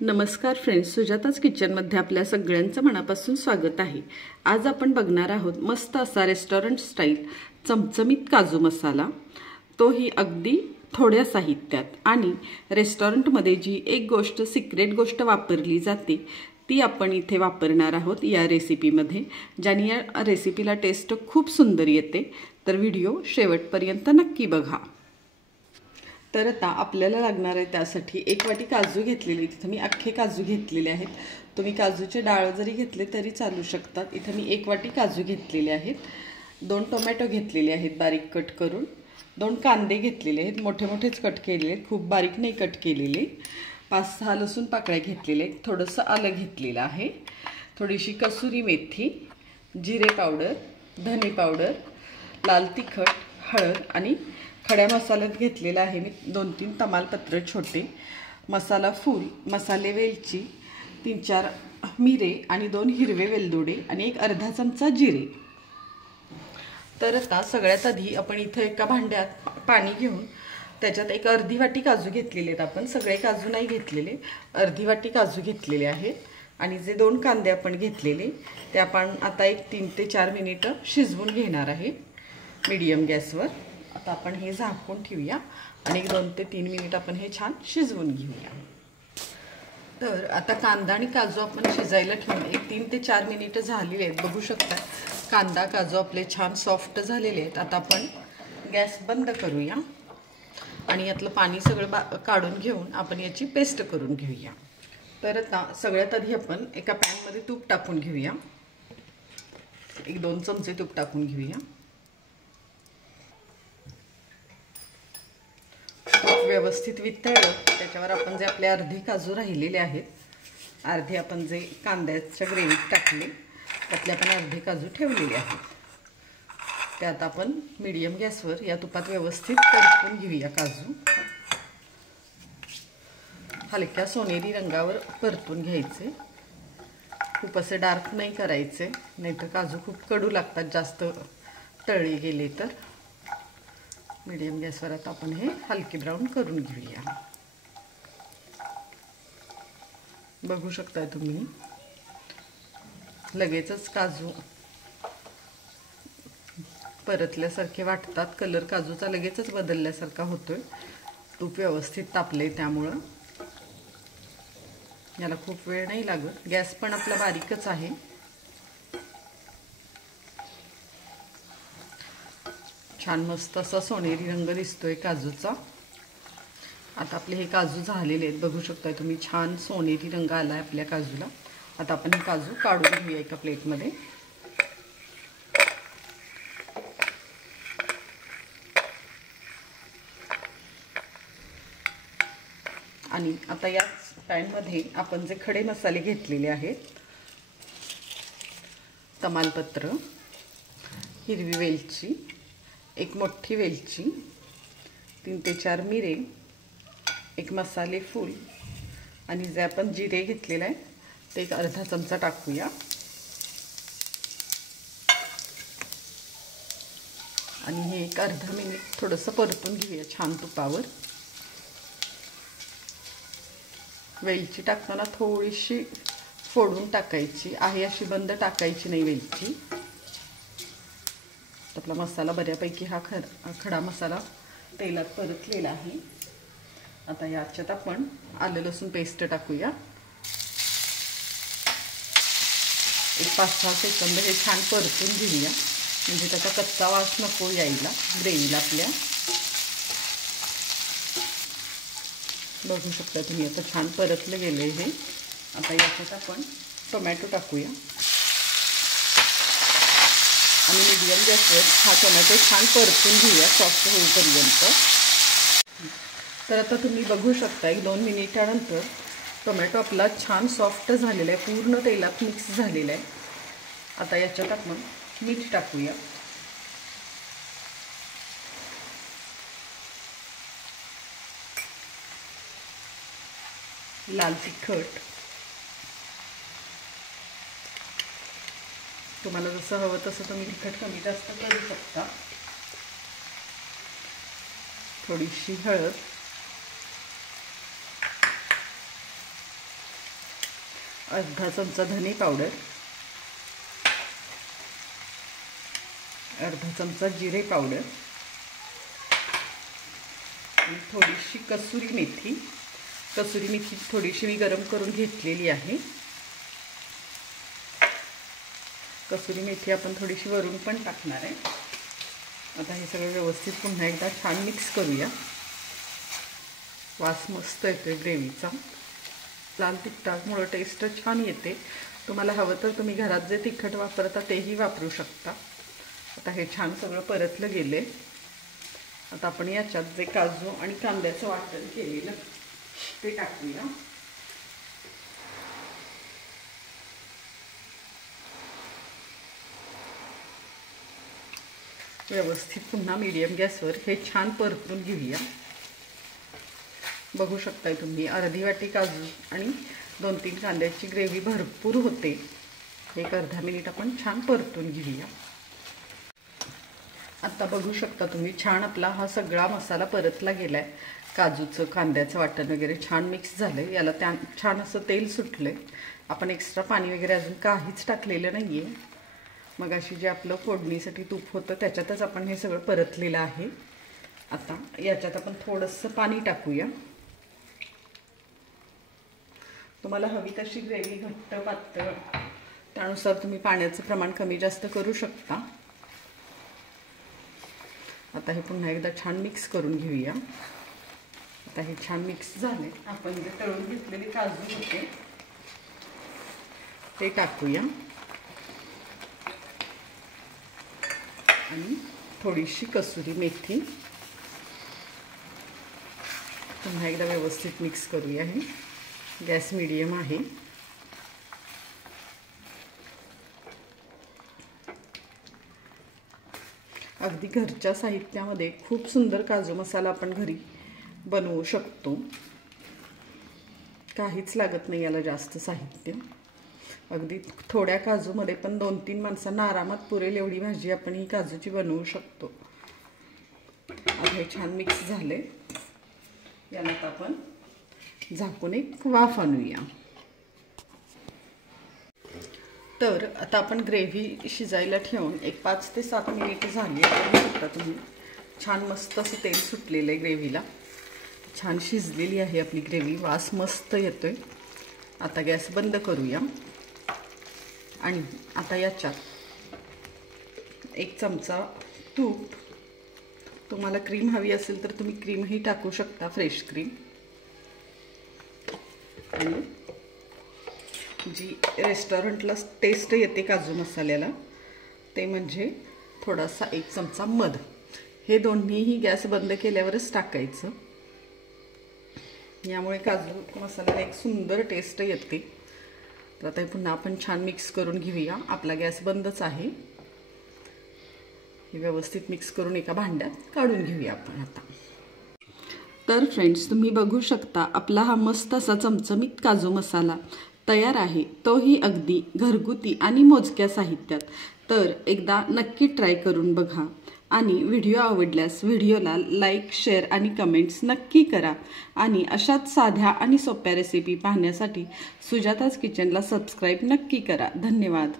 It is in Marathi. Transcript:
नमस्कार फ्रेंड्स, सुजाताच किचनमध्ये आपल्या सगळ्यांचं मनापासून स्वागत आहे। आज आपण बघणार आहोत मस्त असा रेस्टॉरंट स्टाईल चमचमीत काजू मसाला, तोही अगदी थोड्या साहित्यात। आणि रेस्टॉरंटमध्ये जी एक गोष्ट सिक्रेट गोष्ट वापरली जाते ती आपण इथे वापरणार आहोत या रेसिपीमध्ये, ज्याने या रेसिपीला टेस्ट खूप सुंदर येते। तर व्हिडिओ शेवटपर्यंत नक्की बघा। तर आता आपल्याला लागणार आहे त्यासाठी एक वाटी काजू घेतलेले। इथे मी अख्खे काजू घेतलेले आहेत। तुम्ही काजूचे डाळ जरी घेतले तरी चालू शकतात। इथे मी एक वाटी काजू घेतलेले आहेत। 2 टोमॅटो घेतलेले आहेत बारीक कट करून। 2 कांदे घेतलेले आहेत, मोठे मोठेच कट केलेले आहेत, खूप बारीक नाही कट केलेले। 5-6 लसूण पाकळ्या घेतलेले आहेत, थोडंसं आलं घेतलेलं आहे, थोडीशी कसुरी मेथी, जिरे पावडर, धने पावडर, लाल तिखट, हळद आणि खड्या मसाल्यात घेतलेला आहे मी 2-3 तमालपत्र छोटे, मसाला फूल, मसाले वेलची, 3-4 मिरे आणि 2 हिरवे वेलदोडे आणि एक अर्धा चमचा जिरे। तर आता सगळ्यात आधी आपण इथे एका भांड्यात पाणी घेऊन त्याच्यात एक अर्धी वाटी काजू घेतलेले आहेत। आपण सगळे काजू नाही घेतलेले, अर्धी वाटी काजू घेतलेले आहेत। आणि जे 2 कांदे आपण घेतलेले ते आपण आता एक 3 ते 4 मिनिटं शिजवून घेणार आहे मीडियम गॅसवर। आता आपण हे झाकून ठेवूया आणि 2 ते 3 मिनिट आपण हे छान शिजवून घेऊया। तर आता कांदा आणि काजू आपण शिजायला ठेवून एक 3 ते 4 मिनिट झालेले आहेत। बघू शकता कांदा काजू आपले छान सॉफ्ट झालेले आहेत। आता आपण गॅस बंद करूया आणि यातलं पाणी सगळं काढून घेऊन आपण याची पेस्ट करून घेऊया। तर आता सगळ्यात आधी आपण एका पॅनमध्ये तूप टाकून घेऊया, 1-2 चमचे तूप टाकून घेऊया। व्यवस्थित वितळलं त्याच्यावर आपण जे आपले अर्धे काजू राहिलेले आहेत, अर्धे आपण जे कांद्याच्या ग्रेव्हीत टाकले त्यातले आपण अर्धे काजू ठेवलेले आहेत, ते आता आपण मीडियम गॅसवर या तुपात व्यवस्थित परतून घेऊया। काजू हलक्या सोनेरी रंगावर परतून घ्यायचे, खूप असे डार्क नाही करायचे, नाहीतर काजू खूप कडू लागतात जास्त तळले गेले तर। मीडियम गॅसवर आता आपण हे हलके ब्राऊन करून घेऊया। बघू शकता तुम्ही लगेचच काजू परतल्यासारखे वाटतात, कलर काजूचा लगेचच बदलल्यासारखा होतोय। तूप व्यवस्थित तापले त्यामुळे याला खूप वेळ नाही लागत। गॅस पण आपला बारीकच आहे। छान मस्त असा सोनेरी रंग दिसतोय काजूचा। आता आपले हे काजू झालेले आहेत, बघू शकता तुम्ही छान सोनेरी रंग आलाय आपल्या काजूला। आता आपण हे काजू काढून घेऊया एका प्लेटमध्ये। आणि आता या पॅनमध्ये आपण जे खडे मसाले घेतलेले आहेत, तमालपत्र, हिरवी वेलची, एक मोठी वेलची, 3 ते 4 मिरे, एक मसाले फूल आणि जे आपण जिरे घेतलेले आहे ते एक अर्धा चमचा टाकूया। आणि हे एक अर्धा मिनिट थोडंसं परतून घेऊया छान तुपावर। वेलची टाकताना थोडीशी फोडून टाकायची आहे, अशी बंद टाकायची नाही वेलची। आपला मसाला बऱ्यापैकी हा खडा मसाला तेलात परतलेला आहे। आता याच्यात आपण आलं लसूण पेस्ट टाकूया। एक 5-6 सेकंद हे छान परतून घेऊया, म्हणजे त्याचा कच्चा वास नको यायला ग्रेव्हीला आपल्या। बघू शकता तुम्ही आता छान परतलं गेलंय हे। आता याच्यात आपण टोमॅटो टाकूया आणि मीडियम गॅसवर हा टोमॅटो छान परतून घेऊया सॉफ्ट होईपर्यंत। तर आता तुम्ही बघू शकता 1-2 मिनिटानंतर टोमॅटो आपला छान सॉफ्ट झालेला आहे, पूर्ण तेलात मिक्स झालेला आहे। आता याच्यात आपण मीठ टाकूया, लाल तिखट, तुम्हाला जसं हवं तसं तुम्ही तिखट कमी जास्त करू शकता, थोडीशी हळद, अर्धा चमचा धने पावडर, अर्धा चमचा जिरे पावडर आणि थोडीशी कसुरी मेथी. कसुरी मेथी थोडीशी मी गरम करून घेतलेली आहे. कसुरी मेथी आपण थोडीशी वरून पण टाकणार आहे. आता हे सगळं व्यवस्थित पुन्हा एकदा छान मिक्स करूया. वास मस्त येतोय ग्रेव्हीचा. लाल तिखटामुळे टेस्ट छान येते. तुम्हाला हवं तर तुम्ही घरात जे तिखट वापरता तेही वापरू शकता. आता हे छान सगळं परतलं गेले. आता आपण याच्यात जे काजू आणि कांद्याचं वाटण केलेलं ते टाकूया. व्यवस्थित पुन्हा मीडियम गॅसवर हे छान परतून घेऊया. बघू शकताय तुम्ही अर्धी वाटी काजू आणि 2-3 कांद्याची ग्रेव्ही भरपूर होते. एक अर्धा मिनिट आपण छान परतून घेऊया. आता बघू शकता तुम्ही छान आपला हा सगळा मसाला परतला गेलाय. काजूचं कांद्याचं वाटण वगैरे छान मिक्स झालंय. याला छान असं तेल सुटलंय. आपण एक्स्ट्रा पाणी वगैरे अजून काहीच टाकलेलं नाहीये. मग अशी जे आपलं फोडणीसाठी तूप होतं त्याच्यातच आपण हे सगळं परतलेलं आहे. आता याच्यात आपण थोडंसं पाणी टाकूया. तुम्हाला हवी तशी ग्रेव्ही घट्ट पातळ त्यानुसार तुम्ही पाण्याचं प्रमाण कमी जास्त करू शकता. आता हे पुन्हा एकदा छान मिक्स करून घेऊया. आता हे छान मिक्स झाले. आपण जे तळून घेतलेले काजू होते ते टाकूया आणि थोडीशी कसुरी मेथी. पुन्हा एकदा व्यवस्थित मिक्स करूया. हे गॅस मीडियम आहे. अगदी घरच्या साहित्यामध्ये खूप सुंदर काजू मसाला आपण घरी बनवू शकतो. काहीच लागत नाही याला जास्त साहित्य. अगदी थोड्या काजूमध्ये पण 2-3 माणसांना आरामात पुरेल एवढी भाजी आपण ही काजूची बनवू शकतो. आता हे छान मिक्स झाले. याला आपण झाकून एक वाफ आणूया. तर आता आपण ग्रेव्ही शिजायला ठेवून एक 5 ते 7 मिनिट झाली. बघू शकता तुम्ही छान मस्त असं तेल सुटलेलं आहे ग्रेव्हीला. छान शिजलेली आहे आपली ग्रेव्ही. वास मस्त येतोय. आता गॅस बंद करूया आणि आता याच्यात 1 चमचा तूप. तुम्हाला क्रीम हवी असेल तर तुम्ही क्रीमही टाकू शकता, फ्रेश क्रीम. आणि जी रेस्टॉरंटला टेस्ट येते काजू मसाल्याला ते म्हणजे थोडासा 1 चमचा मध. हे दोन्हीही गॅस बंद केल्यावरच टाकायचं. यामुळे काजू मसाल्याला एक सुंदर टेस्ट येते. तर आता पुन्हा आपण छान मिक्स करून घेऊया. आपला गॅस बंदच आहे. हे व्यवस्थित मिक्स करून एका भांड्यात काढून घेऊया आपण आता. तर फ्रेंड्स तुम्ही बघू शकता आपला हा मस्त असा चमचमीत काजू मसाला तयार आहे. तोही अगदी घरगुती आणि मोजक्या साहित्यात. तर एकदा नक्की ट्राय करून बघा आणि व्हिडिओ आवडल्यास व्हिडिओला लाईक, शेअर आणि कमेंट्स नक्की करा. आणि अशाच साध्या आणि सोप्या रेसिपी पाहण्यासाठी सुजाताज किचनला सबस्क्राईब नक्की करा. धन्यवाद.